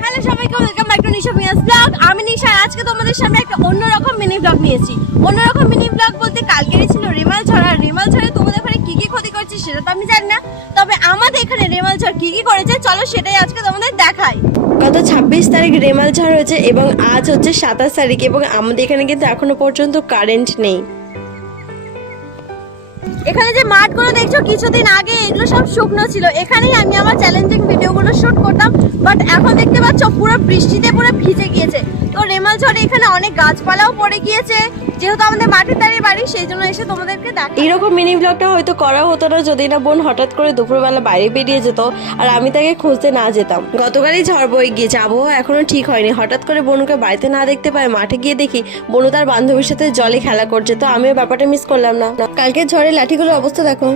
Hello সবাইকে, welcome back to Nisha Mia's blog. আমি নিশা। আজকে তোমাদের সামনে একটা অন্যরকম মিনি ব্লগ নিয়েছি। অন্যরকম মিনি ব্লগ বলতে কালকেরই ছিল রেমাল ঝড়। আর রেমাল ঝড়ে তোমাদের ওখানে কি কি ক্ষতি করছে সেটা তো আমি জানি না, তবে আমাদের এখানে রেমাল ঝড় কি কি করেছে চলো সেটাই আজকে তোমাদের দেখাই। গত 26 তারিখ রেমাল ঝড় হয়েছে এবং আজ হচ্ছে 27 তারিখ এবং আমাদের এখানে কিন্তু এখনো পর্যন্ত কারেন্ট নেই। এখানে যে মাঠগুলো দেখছো কিছুদিন আগে এগুলো সব শুকনো ছিল, এখানেই আমি আমার চ্যালেঞ্জিং ভিডিওগুলো শুট করতাম। বাট এখন দেখতে পাচ্ছ পুরো বৃষ্টিতে পুরো ভিজে গিয়েছে। তো রেমাল ঝড়ে এখানে অনেক গাছপালাও পড়ে গিয়েছে, যেহেতু আমাদের মাঠের ধারে বাড়ি সেই জন্য এসে তোমাদেরকে দেখাই। এরকম মিনি ব্লগটা হয়তো করা হতো না যদি না বোন হঠাৎ করে দুপুরবেলা বাইরে বেরিয়ে যেত আর আমি তাকে খুঁজতে না যেতাম। গতকালই ঝড় বয়ে গিয়েছে, আবহাওয়া এখনো ঠিক হয়নি। হঠাৎ করে বোনকে বাড়িতে না দেখতে পাই, মাঠে গিয়ে দেখি বোনু তার বান্ধবীর সাথে জলে খেলা করছে। তো আমিও ব্যাপারটা মিস করলাম না। কালকে ঝড়ে লাঠিগুলোর অবস্থা দেখো।